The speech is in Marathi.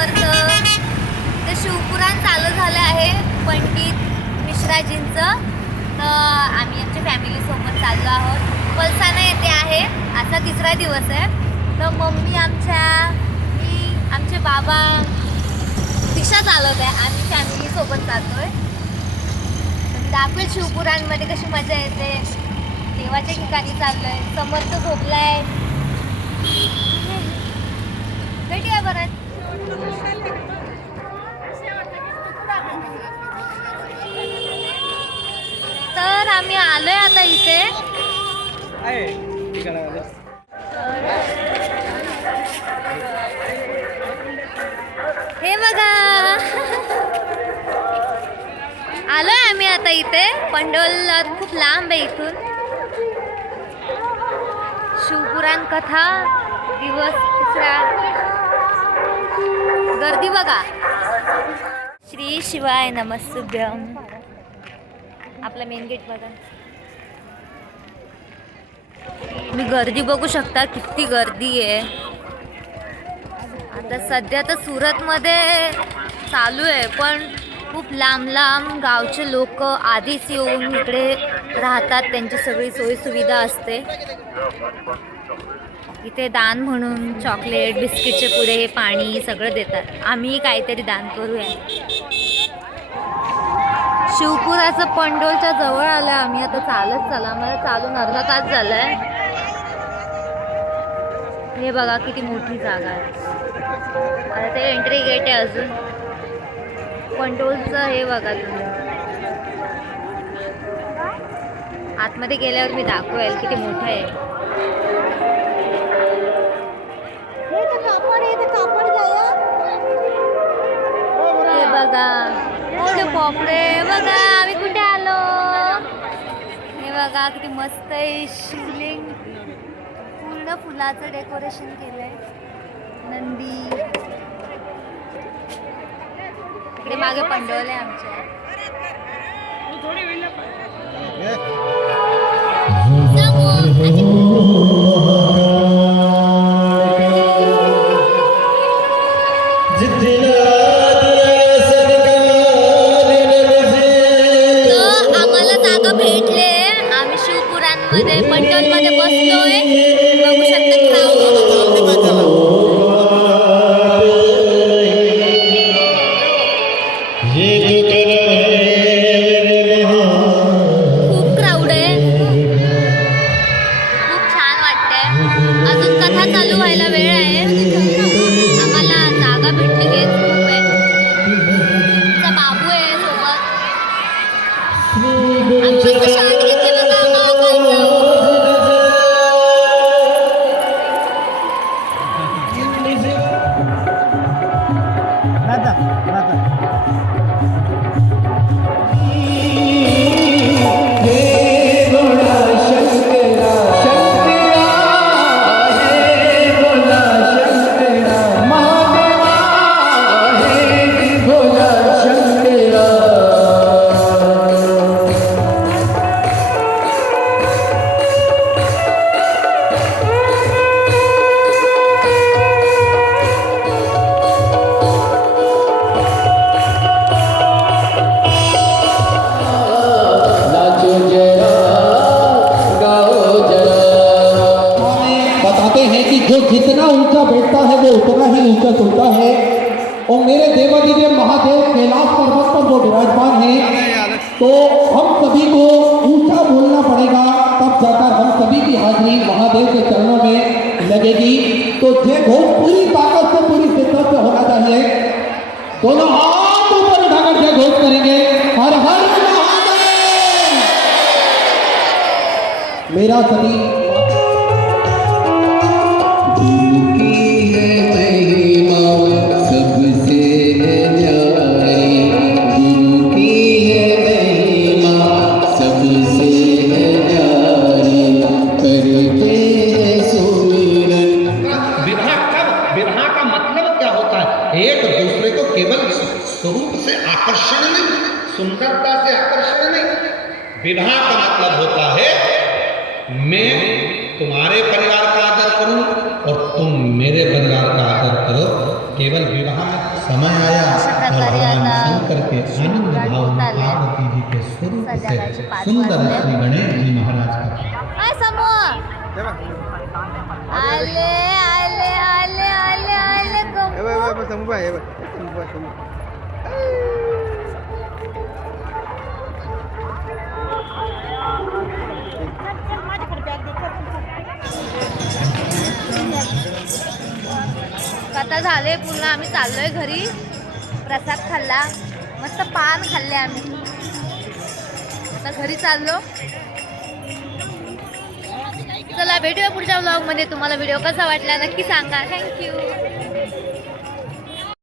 समर्थ. ते शिवपुराण चालू झालं आहे पंडित मिश्राजींचं. तर आम्ही आमच्या फॅमिलीसोबत चाललो आहोत. पलसाना येथे आहे, आता 3रा दिवस आहे. तर मम्मी मी आमचे बाबा रिक्षा चालवत आहे. आम्ही फॅमिलीसोबत जातोय. दाखवेल शिवपुराणमध्ये कशी मजा येते. देवाच्या ठिकाणी चाललोय. समर्थ झोपलाय. भेटूया बरं. तर आम्ही आलोय आता इथे. हे बघा, आलोय आम्ही आता इथे. पंडोल खूप लांब आहे इथून. शिवपुराण कथा दिवस 3रा. गर्दी बघा. श्री शिवाय नमस्तुभ्यम. आपला मेन गेट बघा. मी गर्दी बघू शकता, किती गर्दी आहे. आता सध्या तर सुरतमध्ये चालू आहे, पण खूप लांब लांब गावचे लोक आधीच येऊन इकडे राहतात. त्यांची सगळी सोयीसुविधा असते. इथे दान म्हणून चॉकलेट, बिस्किटचे पुडे, पाणी सगळं देतात. आम्ही काहीतरी दान करूया. शिवपुराचं पंडोलच्या जवळ आलं. आम्ही आता चालत मला चालून अर्धा तास झालाय. हे बघा किती मोठी जागा आहे. आता ते एंट्री गेट आहे अजून पंडोलचं. हे बघा तुम्ही. आतमध्ये गेल्यावर मी दाखवेल किती मोठं आहे. हे बघा पोपडे. बघा आम्ही कुठे आलो. हे बघा किती मस्त आहे. शिवलिंग पूर्ण फुलाचं डेकोरेशन केलंय. नंदी इकडे मागे पंडोल आहे आमच्या. आम्हाला जागा भेटले. आम्ही शिवपुराणमध्ये पंडोलमध्ये बसलोय. बघू शकता खूप क्राऊड आहे. खूप छान वाटतंय. अजून कथा चालू व्हायला वेळ आहे. आम्हाला जागा भेटली हेच खूप आहे. आमचा बाबू आहे सोबत. आमचं शर्ट घेतले बघा. जो जितना ऊंचा बैठता है वो उतना ही ऊंचा सुनता है। और मेरे देवादिदेव महादेव कैलाश पर्वत पर जो विराजमान है, तो हम सभी को ऊंचा बोलना पड़ेगा, तब जाकर हम सभी की हाजिरी महादेव के चरणों में लगेगी। तो जय घोष पूरी ताकत से, पूरी शिद्दत से होना चाहिए। दोनों हाथ ऊपर उठाकर जय घोष करेंगे। हर हर महादेव। मेरा सभी एक दूसरे को केवल स्वरूप से आकर्षण नहीं, सुंदरता से आकर्षण नहीं, विवाह का मतलब होता है मैं तुम्हारे परिवार का आदर करूं और तुम मेरे परिवार का आदर करो। केवल विवाह में समय आया अशा और प्रकारे भगवान आता शंकर के आनंद भाव में चालले. पार्वती जी के स्वरूप संध्याकाळचे से 5 सुंदर वाजले. श्री गणेश जी महाराज का काय समोर आले आले आले आले आले गप्पू. आता झाले पूर्ण. आम्ही चाललोय घरी. प्रसाद खाल्ला, मस्त पान खाल्ले आम्ही. आता घरी चाललो. चला भेटूया पुढच्या व्लॉग मध्ये. तुम्हाला व्हिडिओ कसा वाटला नक्की सांगा. थँक्यू.